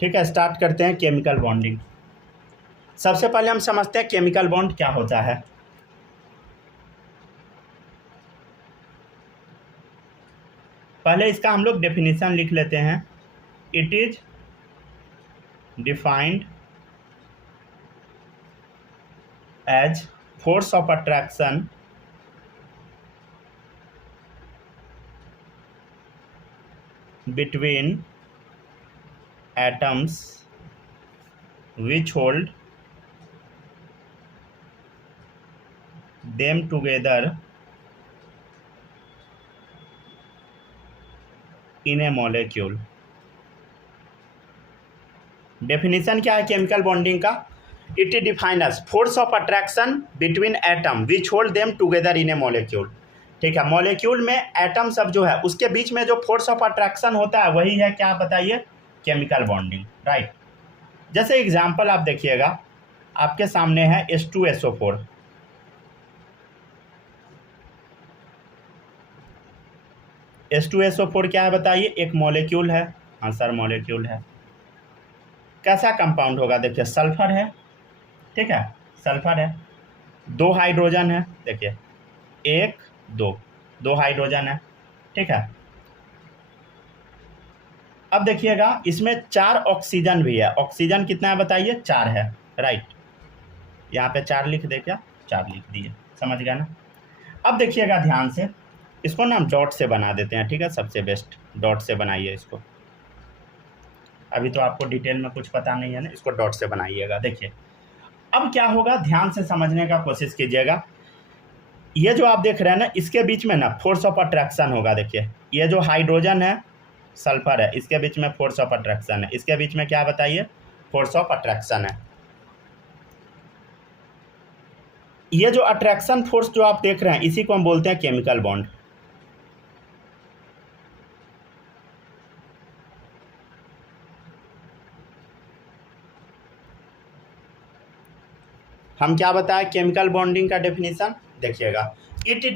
ठीक है, स्टार्ट करते हैं केमिकल बॉन्डिंग। सबसे पहले हम समझते हैं केमिकल बॉन्ड क्या होता है। पहले इसका हम लोग डेफिनेशन लिख लेते हैं। It is defined as force of attraction between atoms which hold them together in a molecule। Definition क्या है केमिकल बॉन्डिंग का? It is defined as force of attraction between atom which hold them together in a molecule. ठीक है, molecule में atom सब जो है उसके बीच में जो फोर्स ऑफ अट्रैक्शन होता है वही है क्या बताइए? Chemical bonding, right. जैसे एग्जांपल आप देखिएगा, आपके सामने है H2SO4। H2SO4 क्या है बताइए? एक मॉलिक्यूल है। हाँ सर, मॉलिक्यूल है। कैसा कंपाउंड होगा? देखिए सल्फर है, ठीक है, सल्फर है, 2 हाइड्रोजन है, देखिए 1 2 हाइड्रोजन है, ठीक है। अब देखिएगा इसमें 4 ऑक्सीजन भी है। ऑक्सीजन कितना है बताइए? 4 है, राइट। यहाँ पे 4 लिख दे क्या? 4 लिख दिए, समझ गया ना। अब देखिएगा ध्यान से, इसको ना हम डॉट से बना देते हैं, ठीक है, सबसे बेस्ट डॉट से बनाइए इसको। अभी तो आपको डिटेल में कुछ पता नहीं है ना, इसको डॉट से बनाइएगा। देखिए अब क्या होगा, ध्यान से समझने का कोशिश कीजिएगा। ये जो आप देख रहे हैं ना, इसके बीच में ना फोर्स ऑफ अट्रैक्शन होगा। देखिए ये जो हाइड्रोजन है, सल्फर है, इसके बीच में फोर्स ऑफ अट्रैक्शन है। इसके बीच में क्या बताइए? फोर्स ऑफ अट्रैक्शन है। ये जो अट्रैक्शन फोर्स जो आप देख रहे हैं, इसी को हम बोलते हैं केमिकल बॉन्ड। हम क्या बताए केमिकल बॉन्डिंग का डेफिनेशन? देखिएगा, it is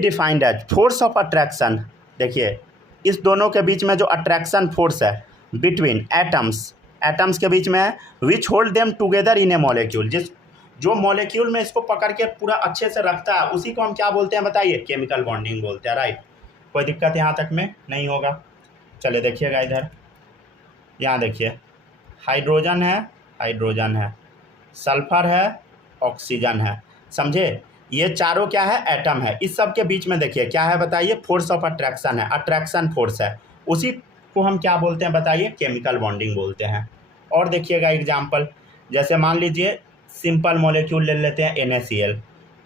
defined as force of attraction. देखिए इस दोनों के बीच में जो अट्रैक्शन फोर्स है बिटवीन एटम्स के बीच में है, which hold them together in a molecule. जो मॉलिक्यूल में इसको पकड़ के पूरा अच्छे से रखता है उसी को हम क्या बोलते हैं बताइए? केमिकल बॉन्डिंग बोलते हैं, राइट। कोई दिक्कत यहाँ तक में नहीं होगा। चलिए देखिएगा इधर, यहाँ देखिए हाइड्रोजन है, सल्फर है, ऑक्सीजन है, समझे? ये चारों क्या है? एटम है। इस सब के बीच में देखिए क्या है बताइए? फोर्स ऑफ अट्रैक्शन है, अट्रैक्शन फोर्स है। उसी को हम क्या बोलते हैं बताइए? केमिकल बॉन्डिंग बोलते हैं। और देखिएगा एग्जांपल, जैसे मान लीजिए सिंपल मॉलिक्यूल ले लेते हैं NaCl,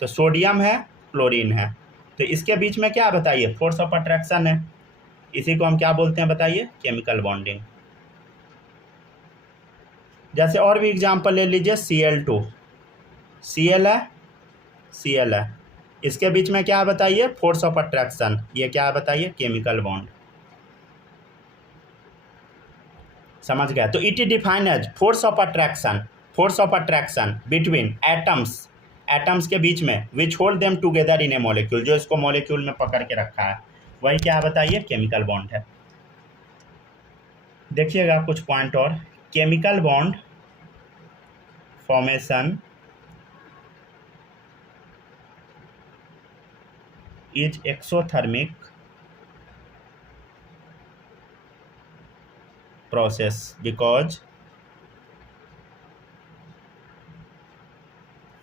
तो सोडियम है, क्लोरीन है, तो इसके बीच में क्या बताइए? फोर्स ऑफ अट्रैक्शन है। इसी को हम क्या बोलते हैं बताइए? Chemical bonding. जैसे और भी एग्जांपल ले लीजिए, Cl2, Cl है, इसके बीच में क्या है बताइए? Force of attraction. ये क्या है बताइए? Chemical bond. समझ गया? तो it is defined as force of attraction between atoms के बीच में which hold them together in a molecule. जो इसको मॉलिक्यूल में पकड़ के रखा है वही क्या है बताइए? केमिकल बॉन्ड है। देखिएगा कुछ पॉइंट और, chemical bond formation is exothermic process because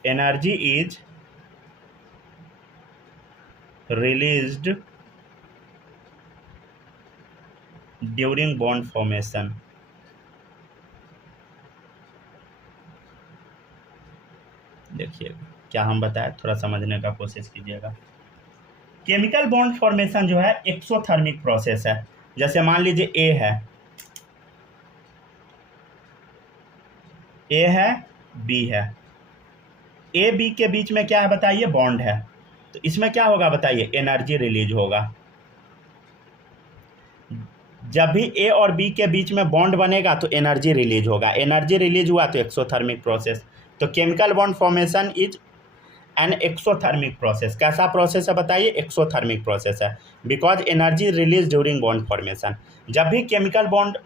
energy is released during bond formation। देखिए क्या हम बताएं, थोड़ा समझने का कोशिश कीजिएगा। केमिकल बॉन्ड फॉर्मेशन जो है एक्सोथर्मिक प्रोसेस है। जैसे मान लीजिए ए है, बी है, ए बी के बीच में क्या है बताइए? बॉन्ड है। तो इसमें क्या होगा बताइए? एनर्जी रिलीज होगा। जब भी ए और बी के बीच में बॉन्ड बनेगा तो एनर्जी रिलीज होगा। एनर्जी रिलीज हुआ तो एक्सोथर्मिक प्रोसेस। तो chemical bond formation is an exothermic process. कैसा प्रोसेस है बताइए? एक्सोथर्मिक प्रोसेस है, because energy release during bond formation. जब भी केमिकल बॉन्ड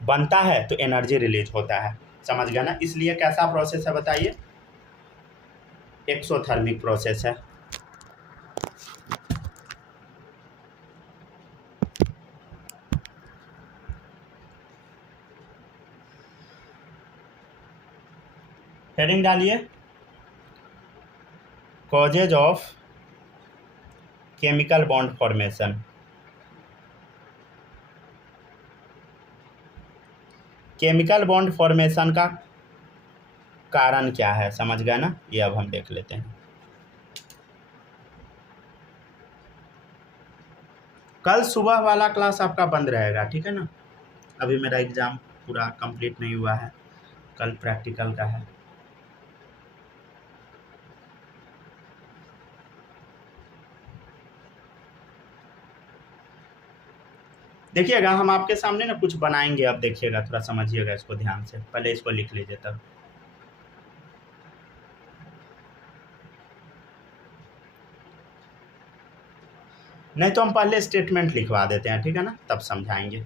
बनता है तो एनर्जी रिलीज होता है, समझ गया ना। इसलिए कैसा प्रोसेस है बताइए, एक्सोथर्मिक प्रोसेस है। हेडिंग डालिए, causes of chemical bond formation. Chemical bond formation का कारण क्या है, समझ गए ना, ये अब हम देख लेते हैं। कल सुबह वाला क्लास आपका बंद रहेगा, ठीक है ना। अभी मेरा एग्ज़ाम पूरा कंप्लीट नहीं हुआ है, कल प्रैक्टिकल का है। देखिएगा हम आपके सामने ना कुछ बनाएंगे, अब देखिएगा, थोड़ा समझिएगा इसको ध्यान से, पहले इसको लिख लीजिए तब। नहीं तो हम पहले स्टेटमेंट लिखवा देते हैं, ठीक है ना, तब समझाएंगे।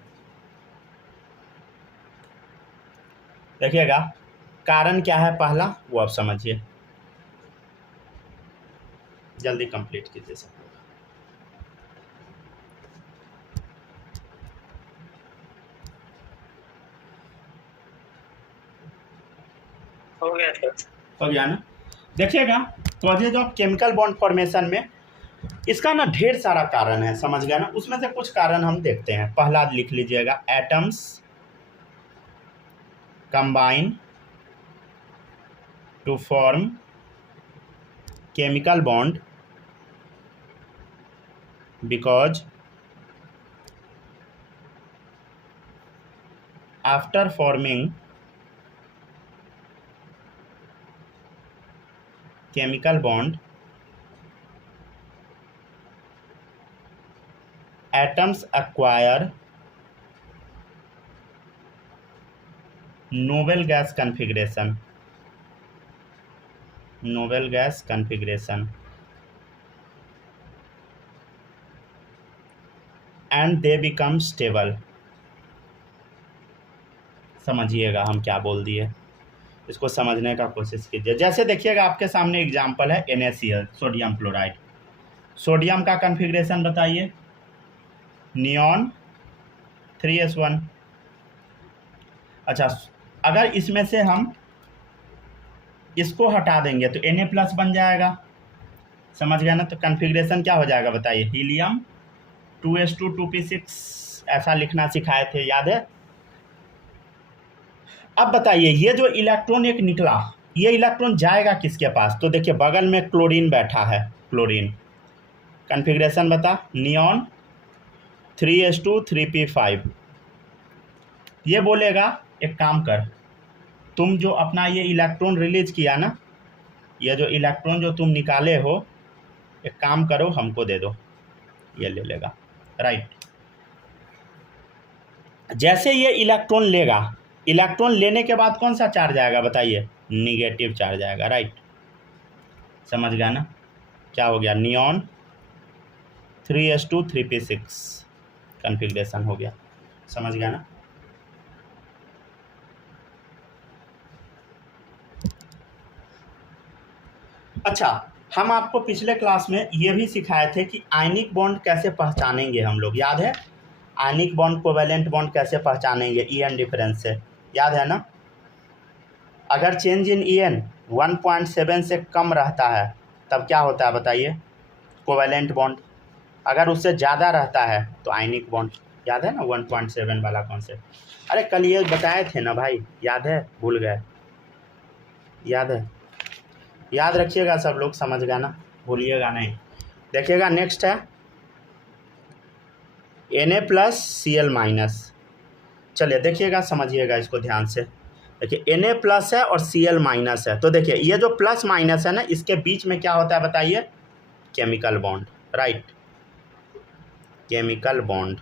देखिएगा कारण क्या है पहला, वो आप समझिए, जल्दी कंप्लीट कीजिए सब। हो गया ना। देखिएगा causes of chemical bond formation में इसका ना ढेर सारा कारण है, समझ गया ना। उसमें से कुछ कारण हम देखते हैं। पहला लिख लीजिएगा, atoms combine to form chemical bond because after forming chemical bond atoms acquire novel gas configuration and they become stable। समझिएगा हम क्या बोल दिए, इसको समझने का कोशिश कीजिए। जैसे देखिएगा आपके सामने एग्जांपल है NaCl, सोडियम क्लोराइड। सोडियम का कॉन्फ़िगरेशन बताइए, नियॉन 3s1। अच्छा, अगर इसमें से हम इसको हटा देंगे तो Na+ बन जाएगा, समझ गया ना। तो कॉन्फ़िगरेशन क्या हो जाएगा बताइए, हीलियम 2s2 2p6, ऐसा लिखना सिखाए थे, याद है। अब बताइए ये जो इलेक्ट्रॉन एक निकला, ये इलेक्ट्रॉन जाएगा किसके पास, तो देखिए बगल में क्लोरीन बैठा है, क्लोरीन कॉन्फ़िगरेशन बता, नियॉन 3s2 3p5। ये बोलेगा एक काम कर, तुम जो अपना ये इलेक्ट्रॉन रिलीज किया ना, ये जो इलेक्ट्रॉन जो तुम निकाले हो, एक काम करो हमको दे दो, ये ले लेगा, राइट। जैसे ये इलेक्ट्रॉन लेगा, इलेक्ट्रॉन लेने के बाद कौन सा चार्ज आएगा बताइए, निगेटिव चार्ज आएगा, राइट। समझ गया ना, क्या हो गया, नियॉन 3s2 3p6 कॉन्फ़िगरेशन हो गया, समझ गया ना। अच्छा, हम आपको पिछले क्लास में ये भी सिखाए थे कि आयनिक बॉन्ड कैसे पहचानेंगे हम लोग, याद है। आयनिक बॉन्ड कोवेलेंट बॉन्ड कैसे पहचानेंगे, EN डिफरेंस से, याद है ना। अगर चेंज इन EN 1.7 से कम रहता है तब क्या होता है बताइए, कोवेलेंट बॉन्ड। अगर उससे ज़्यादा रहता है तो आयनिक बॉन्ड, याद है ना 1.7 वाला कॉन्सेप्ट। अरे कल ये बताए थे ना भाई, याद है, भूल गए, याद है, याद रखिएगा सब लोग, समझ गया ना, भूलिएगा नहीं। देखिएगा नेक्स्ट है Na+Cl-। चलिए देखिएगा, समझिएगा इसको ध्यान से। देखिए Na+ है और Cl- है, तो देखिए ये जो प्लस माइनस है ना, इसके बीच में क्या होता है बताइए, chemical bond, right, chemical bond.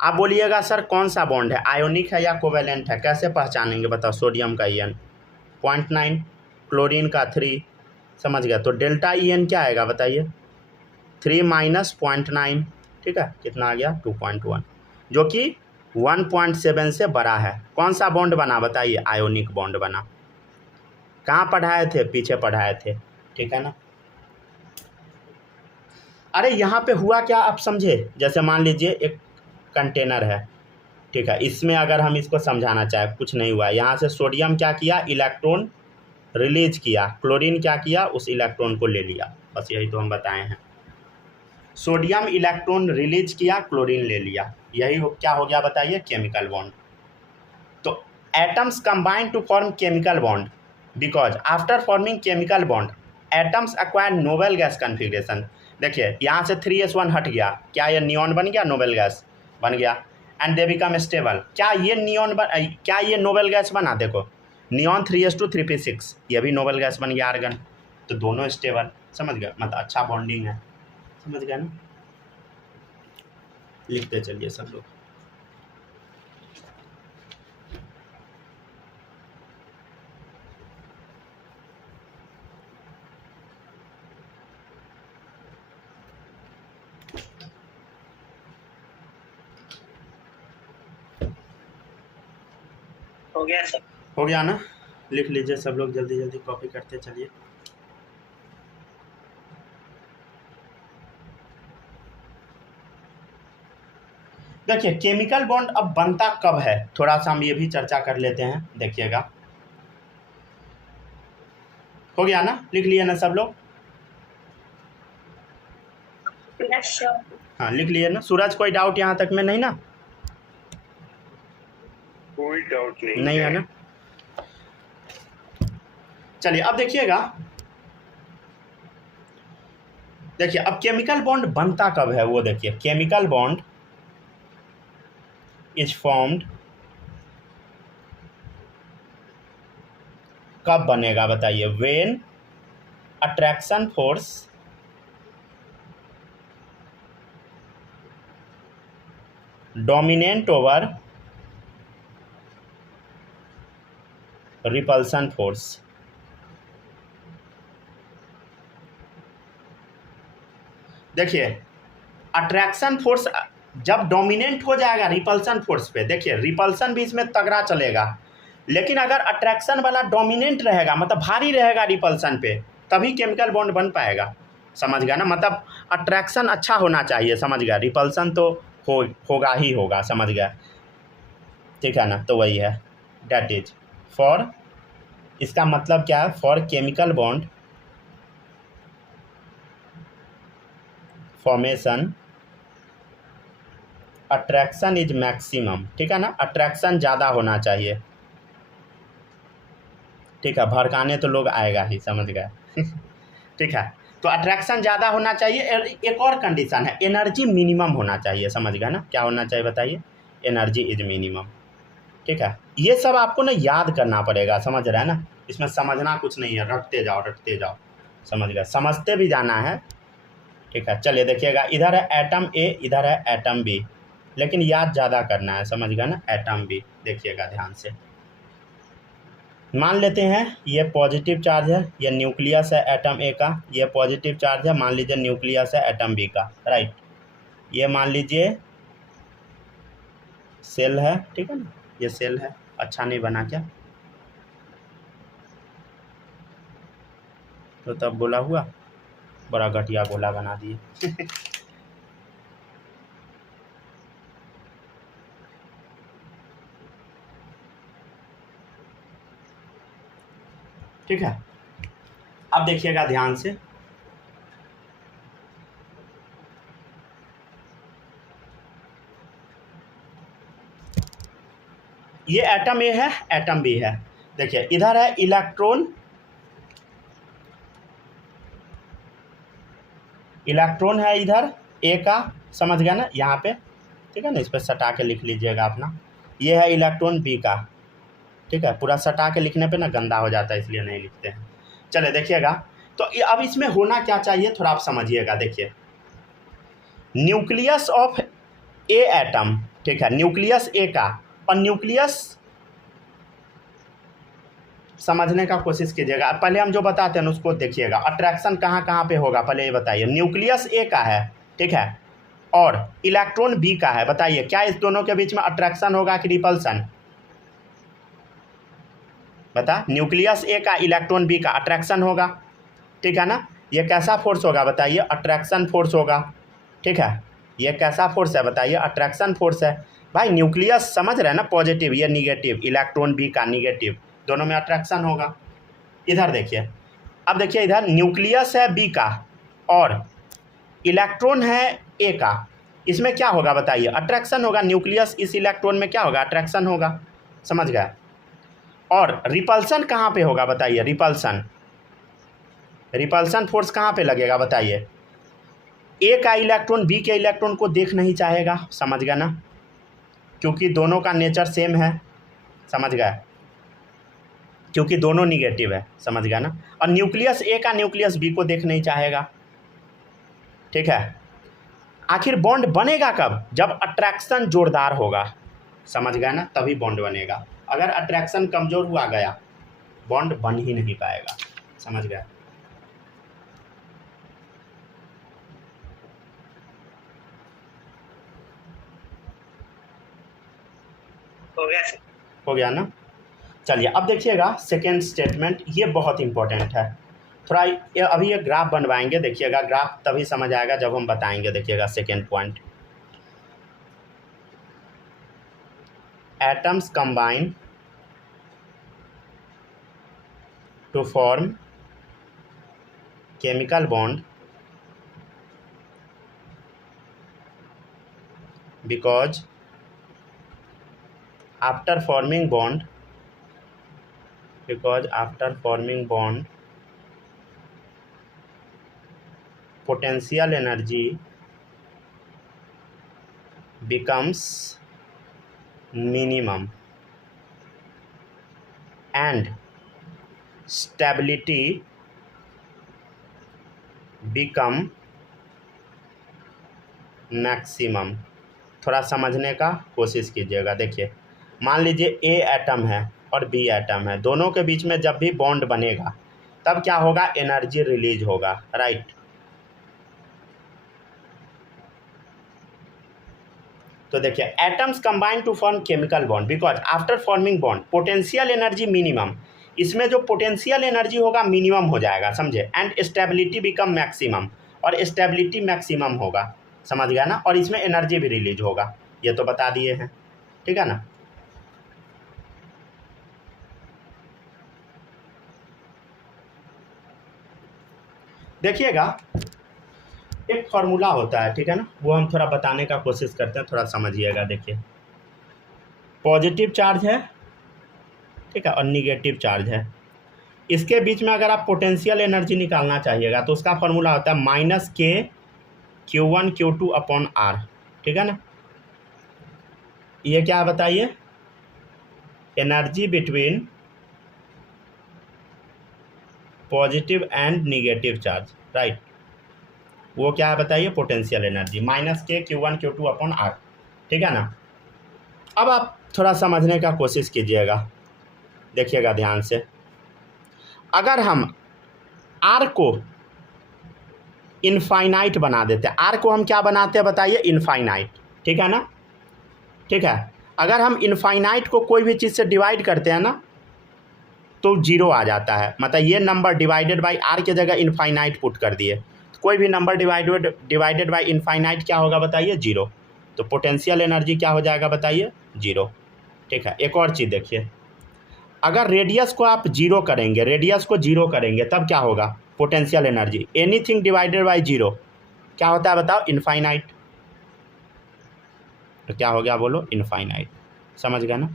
आप बोलिएगा सर कौन सा बॉन्ड है, आयोनिक है या कोवेलेंट है, कैसे पहचानेंगे बताओ। सोडियम का EN 0.9, क्लोरीन का 3, समझ गया। तो डेल्टा EN क्या आएगा बताइए, 3 - 0.9, ठीक है, कितना आ गया 2.1, जो कि 1.7 से बड़ा है। कौन सा बॉन्ड बना बताइए? आयोनिक बॉन्ड बना। कहाँ पढ़ाए थे? पीछे पढ़ाए थे, ठीक है ना। अरे यहाँ पे हुआ क्या आप समझे? जैसे मान लीजिए एक कंटेनर है, ठीक है, इसमें अगर हम इसको समझाना चाहें, कुछ नहीं हुआ। यहाँ से सोडियम क्या किया? इलेक्ट्रॉन रिलीज किया। क्लोरीन क्या किया? उस इलेक्ट्रॉन को ले लिया। बस यही तो हम बताए हैं। सोडियम इलेक्ट्रॉन रिलीज किया, क्लोरीन ले लिया। यही क्या हो गया बताइए? Chemical bond. तो atoms combine to form chemical bond because after forming chemical bond atoms acquire noble gas configuration. देखिए यहाँ से 3s1 हट गया, क्या ये नियॉन बन गया? नोबेल गैस बन गया। And they become stable. क्या ये नोबेल गैस बना? देखो नियॉन 3s2 3p6, ये भी नोबेल गैस बन गया, आर्गन। तो दोनों स्टेबल। समझ गए? मतलब अच्छा बॉन्डिंग है। समझ गए ना? लिखते चलिए सब लोग। हो गया सब? हो गया ना? लिख लीजिए सब लोग, जल्दी जल्दी कॉपी करते चलिए। देखिए केमिकल बॉन्ड अब बनता कब है, थोड़ा सा हम ये भी चर्चा कर लेते हैं, देखिएगा। हो गया ना? लिख लिए ना सब लोग? हाँ लिख लिए ना? सूरज कोई डाउट यहाँ तक में नहीं ना? कोई डाउट नहीं है ना? चलिए अब देखिएगा। देखिए अब केमिकल बॉन्ड बनता कब है वो देखिए। केमिकल बॉन्ड इज फॉर्म्ड कब बनेगा बताइए? When attraction force dominate over repulsion force. देखिए अट्रैक्शन फोर्स जब डोमिनेंट हो जाएगा रिपल्सन फोर्स पे, देखिए रिपल्सन भी इसमें तगड़ा चलेगा, लेकिन अगर अट्रैक्शन वाला डोमिनेंट रहेगा, मतलब भारी रहेगा रिपल्सन पे, तभी केमिकल बॉन्ड बन पाएगा। समझ गया ना? मतलब अट्रैक्शन अच्छा होना चाहिए, समझ गया? रिपल्सन तो होगा ही होगा, समझ गया? ठीक है ना? तो वही है, डैट इज फॉर, इसका मतलब क्या है? For chemical bond formation attraction is maximum. ठीक है ना? अट्रैक्शन ज़्यादा होना चाहिए। ठीक है, भड़काने तो लोग आएगा ही, समझ गए? ठीक है, तो अट्रैक्शन ज़्यादा होना चाहिए। एक और कंडीशन है, एनर्जी मिनिमम होना चाहिए। समझ गए ना? क्या होना चाहिए बताइए? Energy is minimum. ठीक है, ये सब आपको ना याद करना पड़ेगा, समझ रहे हैं ना? इसमें समझना कुछ नहीं है, रटते जाओ रटते जाओ, समझ गए? समझते भी जाना है। ठीक है, चलिए देखिएगा, इधर है एटम ए, इधर है एटम बी, लेकिन याद ज़्यादा करना है, समझ गए ना? एटम बी देखिएगा ध्यान से। मान लेते हैं ये पॉजिटिव चार्ज है, ये न्यूक्लियस है एटम ए का, ये पॉजिटिव चार्ज है, मान लीजिए न्यूक्लियस है एटम बी का, राइट? ये मान लीजिए सेल है, ठीक है ना? ये सेल है। अच्छा नहीं बना क्या? तो तब गोला हुआ, बड़ा घटिया गोला बना दिए। ठीक है, अब देखिएगा ध्यान से। ये एटम ए है, एटम बी है। देखिए इधर है इलेक्ट्रॉन, इलेक्ट्रॉन है इधर ए का, समझ गया ना? यहाँ पे, ठीक है ना? इस पर सटा के लिख लीजिएगा अपना। ये है इलेक्ट्रॉन बी का, ठीक है? पूरा सटा के लिखने पे ना गंदा हो जाता है, इसलिए नहीं लिखते हैं। चले देखिएगा, तो ये अब इसमें होना क्या चाहिए थोड़ा आप समझिएगा। देखिए न्यूक्लियस ऑफ ए एटम, ठीक है? न्यूक्लियस ए का, और न्यूक्लियस समझने का कोशिश कीजिएगा। पहले हम जो बताते हैं उसको देखिएगा। अट्रैक्शन कहाँ कहाँ पे होगा पहले ये बताइए। न्यूक्लियस ए का है, ठीक है? और इलेक्ट्रॉन बी का है, बताइए क्या इस दोनों के बीच में अट्रैक्शन होगा कि रिपल्सन? बता, न्यूक्लियस ए का इलेक्ट्रॉन बी का अट्रैक्शन होगा, ठीक है ना। ये कैसा फोर्स होगा बताइए? अट्रैक्शन फोर्स होगा, ठीक है। ये कैसा फोर्स है बताइए? अट्रैक्शन फोर्स है। भाई न्यूक्लियस समझ रहे हैं ना, पॉजिटिव, ये निगेटिव, इलेक्ट्रॉन बी का निगेटिव, दोनों में अट्रैक्शन होगा। इधर देखिए, अब देखिए इधर न्यूक्लियस है बी का और इलेक्ट्रॉन है ए का, इसमें क्या होगा बताइए? अट्रैक्शन होगा। न्यूक्लियस इस इलेक्ट्रॉन में क्या होगा? अट्रैक्शन होगा, समझ गए। और रिपल्सन कहाँ पे होगा बताइए? रिपल्सन, रिपल्सन फोर्स कहाँ पे लगेगा बताइए? ए का इलेक्ट्रॉन बी के इलेक्ट्रॉन को देख नहीं चाहेगा, समझ गया ना, क्योंकि दोनों का नेचर सेम है, समझ गए, क्योंकि दोनों निगेटिव है, समझ गया ना। और न्यूक्लियस ए का न्यूक्लियस बी को देख नहीं चाहेगा, ठीक है। आखिर बॉन्ड बनेगा कब? जब अट्रैक्शन जोरदार होगा, समझ गया ना, तभी बॉन्ड बनेगा। अगर अट्रैक्शन कमज़ोर हुआ गया, बॉन्ड बन ही नहीं पाएगा, समझ गया। हो गया सर। हो गया ना। चलिए अब देखिएगा सेकेंड स्टेटमेंट, ये बहुत इंपॉर्टेंट है। थोड़ा ये अभी ये ग्राफ बनवाएंगे, देखिएगा ग्राफ तभी समझ आएगा जब हम बताएंगे। देखिएगा second point, atoms combine to form chemical bond because after forming bond potential energy becomes minimum and stability become maximum। थोड़ा समझने का कोशिश कीजिएगा। देखिए मान लीजिए ए एटम है और बी एटम है, दोनों के बीच में जब भी बॉन्ड बनेगा तब क्या होगा? एनर्जी रिलीज होगा, राइट। तो देखिए atoms combine to form chemical bond because after forming bond potential energy minimum, इसमें जो पोटेंशियल एनर्जी होगा मिनिमम हो जाएगा, समझे। एंड स्टेबिलिटी बिकम मैक्सिमम, और स्टेबिलिटी मैक्सिमम होगा, समझ गया ना। और इसमें एनर्जी भी रिलीज होगा, ये तो बता दिए हैं, ठीक है ना। देखिएगा एक फॉर्मूला होता है, ठीक है ना, वो हम थोड़ा बताने का कोशिश करते हैं, थोड़ा समझिएगा। देखिए पॉजिटिव चार्ज है, ठीक है, और निगेटिव चार्ज है, इसके बीच में अगर आप पोटेंशियल एनर्जी निकालना चाहिएगा तो उसका फॉर्मूला होता है -K(Q1Q2)/R, ठीक है ना। ये क्या है बताइए? Energy between positive and negative charge, right. वो क्या है बताइए? पोटेंशियल एनर्जी, -K(Q1Q2)/R, ठीक है ना। अब आप थोड़ा समझने का कोशिश कीजिएगा, देखिएगा ध्यान से। अगर हम R को इनफाइनाइट बना देते हैं, R को हम क्या बनाते हैं बताइए? इनफाइनाइट, ठीक है ना, ठीक है। अगर हम इनफाइनाइट को कोई भी चीज़ से डिवाइड करते हैं ना तो जीरो आ जाता है, मतलब ये नंबर डिवाइडेड बाई R के जगह इनफाइनाइट पुट कर दिए, तो कोई भी नंबर डिवाइडेड बाई इनफाइनाइट क्या होगा बताइए? जीरो। तो पोटेंशियल एनर्जी क्या हो जाएगा बताइए? जीरो, ठीक है। एक और चीज़ देखिए, अगर रेडियस को आप जीरो करेंगे, रेडियस को जीरो करेंगे तब क्या होगा? Potential energy anything divided by zero क्या होता है बताओ? इनफाइनाइट। तो क्या हो गया बोलो? इनफाइनाइट, समझ गए ना।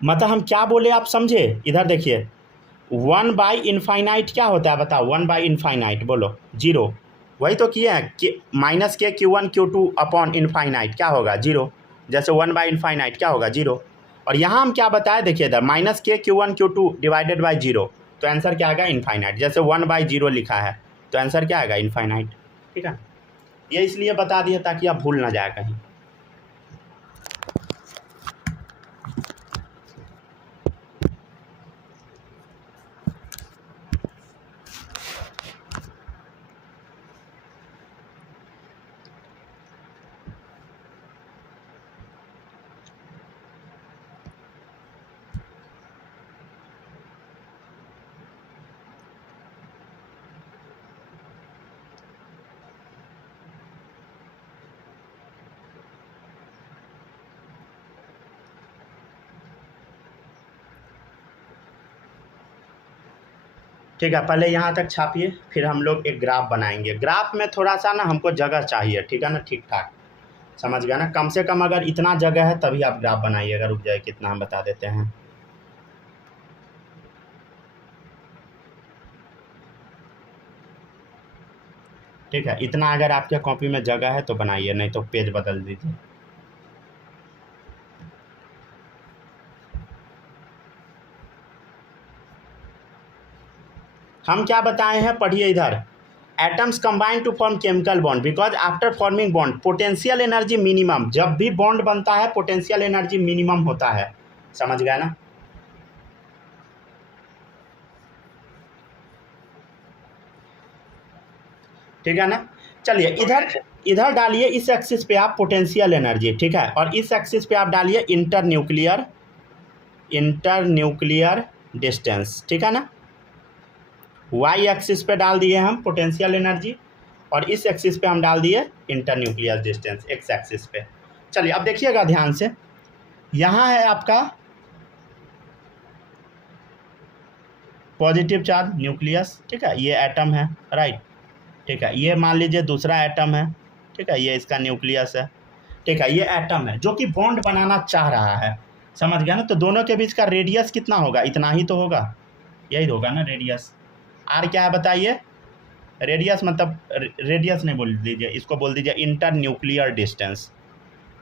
मतलब हम क्या बोले आप समझे? इधर देखिए 1/इनफाइनाइट क्या होता है बताओ? 1/इनफाइनाइट बोलो? जीरो। वही तो किए हैं कि -K(Q1Q2)/इनफाइनाइट क्या होगा? जीरो। जैसे 1/इनफाइनाइट क्या होगा? जीरो। और यहाँ हम क्या बताए? देखिए इधर -K(Q1Q2)/जीरो, तो आंसर क्या आएगा? इनफाइनाइट। जैसे 1/0 लिखा है तो आंसर क्या आएगा? इनफाइनाइट, ठीक है। ये इसलिए बता दिया ताकि आप भूल ना जाए कहीं। ठीक है, पहले यहाँ तक छापिए, फिर हम लोग एक ग्राफ बनाएंगे। ग्राफ में थोड़ा सा ना हमको जगह चाहिए, ठीक है ना, ठीक ठाक, समझ गया ना। कम से कम अगर इतना जगह है तभी आप ग्राफ बनाइएगा। रुक जाए, कितना हम बता देते हैं। ठीक है, इतना अगर आपके कॉपी में जगह है तो बनाइए, नहीं तो पेज बदल दीजिए। हम क्या बताए हैं, पढ़िए इधर। Atoms combine to form chemical bond because after forming bond potential energy minimum. जब भी बॉन्ड बनता है पोटेंशियल एनर्जी मिनिमम होता है, समझ गया ना। ठीक है ना। चलिए इधर इधर डालिए, इस एक्सिस पे आप पोटेंशियल एनर्जी, ठीक है, और इस एक्सिस पे आप डालिए इंटर न्यूक्लियर डिस्टेंस, ठीक है ना। वाई एक्सिस पे डाल दिए हम पोटेंशियल एनर्जी, और इस एक्सिस पे हम डाल दिए inter nuclear distance, x axis पे। चलिए अब देखिएगा ध्यान से, यहाँ है आपका पॉजिटिव चार्ज न्यूक्लियस, ठीक है, ये एटम है, राइट, ठीक है, ये मान लीजिए दूसरा एटम है, ठीक है, ये इसका न्यूक्लियस है, ठीक है, ये एटम है जो कि बॉन्ड बनाना चाह रहा है, समझ गया ना। तो दोनों के बीच का रेडियस कितना होगा, इतना ही तो होगा, यही होगा ना रेडियस। आर क्या है बताइए, रेडियस मतलब रेडियस नहीं बोल दीजिए, इसको बोल दीजिए इंटर न्यूक्लियर डिस्टेंस,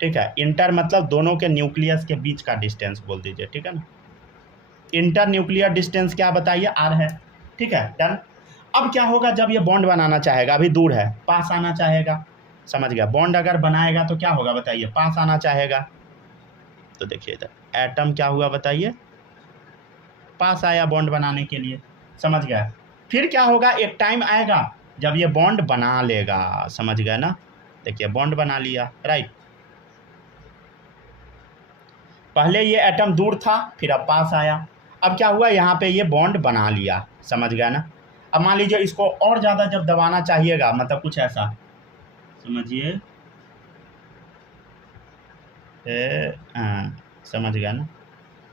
ठीक है, इंटर मतलब दोनों के न्यूक्लियस के बीच का डिस्टेंस बोल दीजिए, ठीक है ना। इंटर न्यूक्लियर डिस्टेंस क्या बताइए, आर है, ठीक है, डन। अब क्या होगा, जब ये बॉन्ड बनाना चाहेगा, अभी दूर है, पास आना चाहेगा, समझ गया। बॉन्ड अगर बनाएगा तो क्या होगा बताइए, पास आना चाहेगा। तो देखिए इधर एटम क्या हुआ बताइए, पास आया बॉन्ड बनाने के लिए, समझ गया। फिर क्या होगा, एक टाइम आएगा जब ये बॉन्ड बना लेगा, समझ गए ना। देखिए बॉन्ड बना लिया, राइट। पहले ये एटम दूर था, फिर अब पास आया, अब क्या हुआ, यहाँ पे ये बॉन्ड बना लिया, समझ गया ना। अब मान लीजिए इसको और ज़्यादा जब दबाना चाहिएगा, मतलब कुछ ऐसा समझिए, समझ गया ना,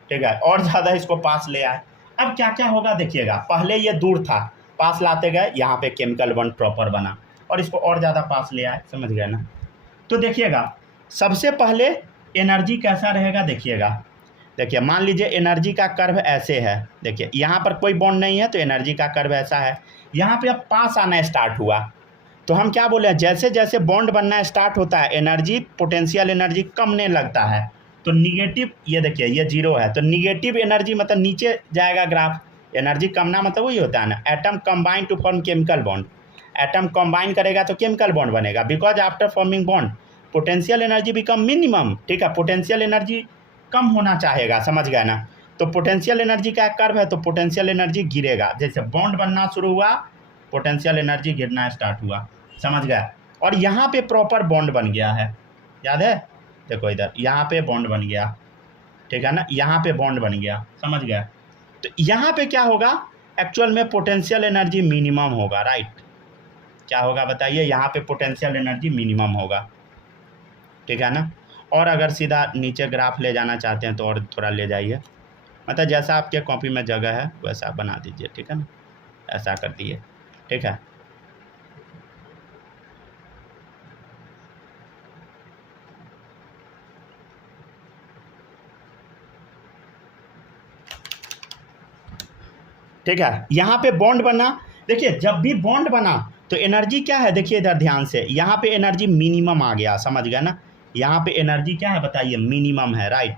ठीक है, और ज़्यादा इसको पास ले आए। अब क्या क्या होगा देखिएगा, पहले ये दूर था, पास लाते गए, यहाँ पे केमिकल बॉन्ड प्रॉपर बना, और इसको और ज़्यादा पास ले आए, समझ गए ना। तो देखिएगा सबसे पहले एनर्जी कैसा रहेगा, देखिएगा, देखिए मान लीजिए एनर्जी का कर्व ऐसे है, देखिए यहाँ पर कोई बॉन्ड नहीं है तो एनर्जी का कर्व ऐसा है। यहाँ पे अब पास आना स्टार्ट हुआ, तो हम क्या बोले, जैसे जैसे बॉन्ड बनना स्टार्ट होता है एनर्जी, पोटेंशियल एनर्जी कमने लगता है। तो निगेटिव, ये देखिए ये जीरो है, तो निगेटिव एनर्जी मतलब नीचे जाएगा ग्राफ। एनर्जी कमना मतलब वही होता है ना, atom combine to form chemical bond. Atom combine करेगा तो केमिकल बॉन्ड बनेगा, because after forming bond potential energy become minimum, ठीक है, पोटेंशियल एनर्जी कम होना चाहेगा, समझ गए ना। तो पोटेंशियल एनर्जी का कर्व है, तो पोटेंशियल एनर्जी गिरेगा, जैसे बॉन्ड बनना शुरू हुआ पोटेंशियल एनर्जी गिरना स्टार्ट हुआ, समझ गया। और यहाँ पे प्रॉपर बॉन्ड बन गया है, याद है, देखो इधर यहाँ पे बॉन्ड बन गया, ठीक है ना, यहाँ पे बॉन्ड बन गया, समझ गया। तो यहाँ पे क्या होगा, एक्चुअल में पोटेंशियल एनर्जी मिनिमम होगा, राइट। क्या होगा बताइए, यहाँ पे पोटेंशियल एनर्जी मिनिमम होगा, ठीक है ना। और अगर सीधा नीचे ग्राफ ले जाना चाहते हैं तो और थोड़ा ले जाइए, मतलब जैसा आपके कॉपी में जगह है वैसा बना दीजिए, ठीक है ना, ऐसा कर दिए, ठीक है। ठीक है, यहाँ पे बॉन्ड बना, देखिए जब भी बॉन्ड बना तो एनर्जी क्या है, देखिए इधर ध्यान से, यहाँ पे एनर्जी मिनिमम आ गया, समझ गया ना। यहाँ पे एनर्जी क्या है बताइए, मिनिमम है, राइट,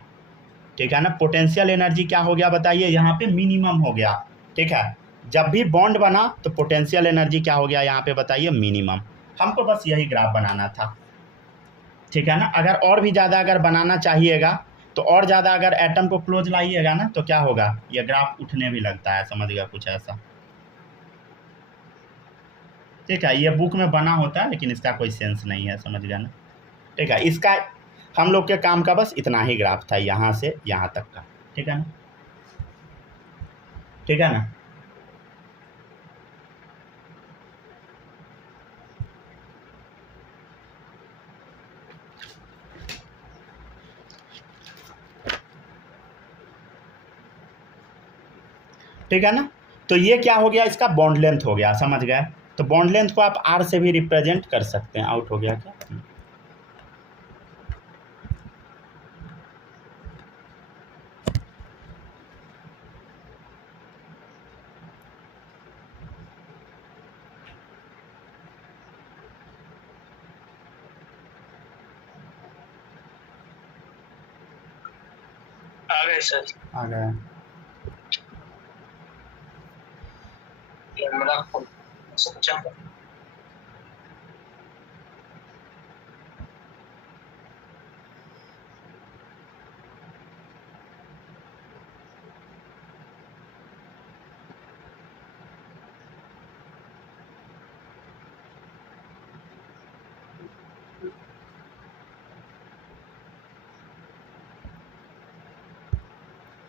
ठीक है ना। पोटेंशियल एनर्जी क्या हो गया बताइए, यहाँ पे मिनिमम हो गया, ठीक है। जब भी बॉन्ड बना तो पोटेंशियल एनर्जी क्या हो गया यहाँ पे बताइए, मिनिमम। हमको बस यही ग्राफ बनाना था, ठीक है ना। अगर और भी ज़्यादा अगर बनाना चाहिएगा तो और ज़्यादा अगर एटम को क्लोज लाइएगा ना तो क्या होगा, ये ग्राफ उठने भी लगता है, समझ गया, कुछ ऐसा, ठीक है। ये बुक में बना होता है लेकिन इसका कोई सेंस नहीं है, समझ गया ना, ठीक है। इसका हम लोग के काम का बस इतना ही ग्राफ था, यहाँ से यहाँ तक का, ठीक है ना, ठीक है ना। ठीक है ना। तो ये क्या हो गया, इसका बॉन्ड लेंथ हो गया, समझ गए। तो बॉन्ड लेंथ को आप आर से भी रिप्रेजेंट कर सकते हैं। आउट हो गया क्या? आ गए सर। आ गया। ये मेरा फोन सोचा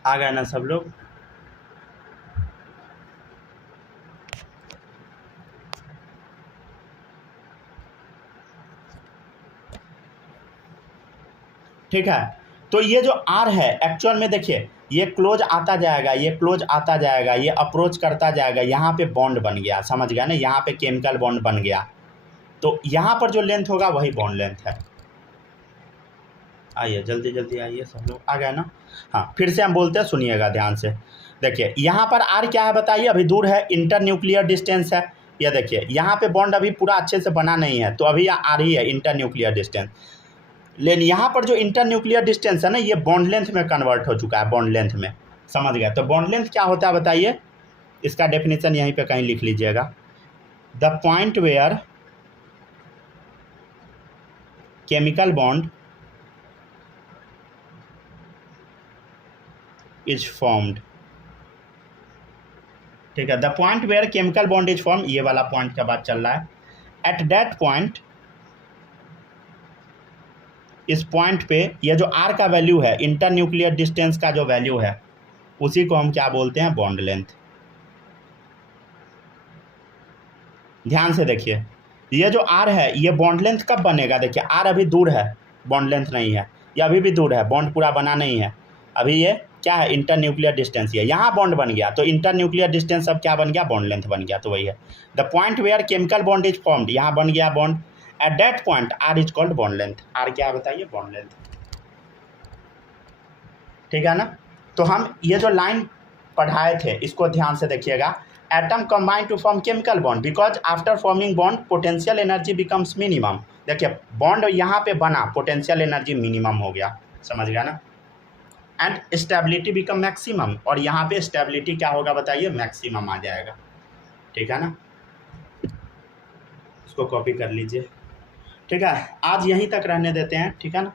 आ गए ना सब लोग? ठीक है। तो ये जो आर है एक्चुअल में देखिए, ये क्लोज आता जाएगा, ये क्लोज आता जाएगा, ये अप्रोच करता जाएगा, यहाँ पे बॉन्ड बन गया, समझ गया ना, यहाँ पे केमिकल बॉन्ड बन गया। तो यहाँ पर जो लेंथ होगा वही बॉन्ड लेंथ है। आइए जल्दी जल्दी आइए सब लोग, आ गए ना? हाँ, फिर से हम बोलते हैं, सुनिएगा ध्यान से। देखिए यहाँ पर आर क्या है बताइए, अभी दूर है, इंटर न्यूक्लियर डिस्टेंस है। ये देखिए यहाँ पे बॉन्ड अभी पूरा अच्छे से बना नहीं है, तो अभी आर ही है इंटर न्यूक्लियर डिस्टेंस। लेकिन यहाँ पर जो इंटर न्यूक्लियर डिस्टेंस है ना, ये बॉन्ड लेंथ में कन्वर्ट हो चुका है, बॉन्ड लेंथ में, समझ गया। तो बॉन्ड लेंथ क्या होता है बताइए, इसका डेफिनेशन यहीं पे कहीं लिख लीजिएगा। The point where chemical bond is formed, ठीक है। The point where chemical bond is form, ये वाला पॉइंट का बात चल रहा है। एट दैट पॉइंट, इस पॉइंट पे ये जो आर का वैल्यू है, इंटर न्यूक्लियर डिस्टेंस का जो वैल्यू है, उसी को हम क्या बोलते हैं, बॉन्ड लेंथ। ध्यान से देखिए, ये जो आर है ये बॉन्ड लेंथ कब बनेगा, देखिए आर अभी दूर है, बॉन्ड लेंथ नहीं है, ये अभी भी दूर है, बॉन्ड पूरा बना नहीं है। अभी ये क्या है, इंटर न्यूक्लियर डिस्टेंस, ये यहाँ बॉन्ड बन गया, तो इंटर न्यूक्लियर डिस्टेंस अब क्या बन गया, बॉन्ड लेंथ बन गया। तो वही है the point where chemical bond is formed, यहाँ बन गया bond. At that point R is called bond length. R क्या बताइए, बॉन्ड लेंथ, ठीक है ना। तो हम ये जो लाइन पढ़ाए थे इसको ध्यान से देखिएगा। Atom combine to form chemical bond because after forming bond potential energy becomes minimum. देखिए बॉन्ड यहाँ पे बना, पोटेंशियल एनर्जी मिनिमम हो गया, समझ गया ना। एंड स्टेबिलिटी बिकम मैक्सिमम, और यहाँ पे स्टेबिलिटी क्या होगा बताइए, मैक्सिमम आ जाएगा, ठीक है ना। इसको कॉपी कर लीजिए, ठीक है। आज यहीं तक रहने देते हैं, ठीक है ना।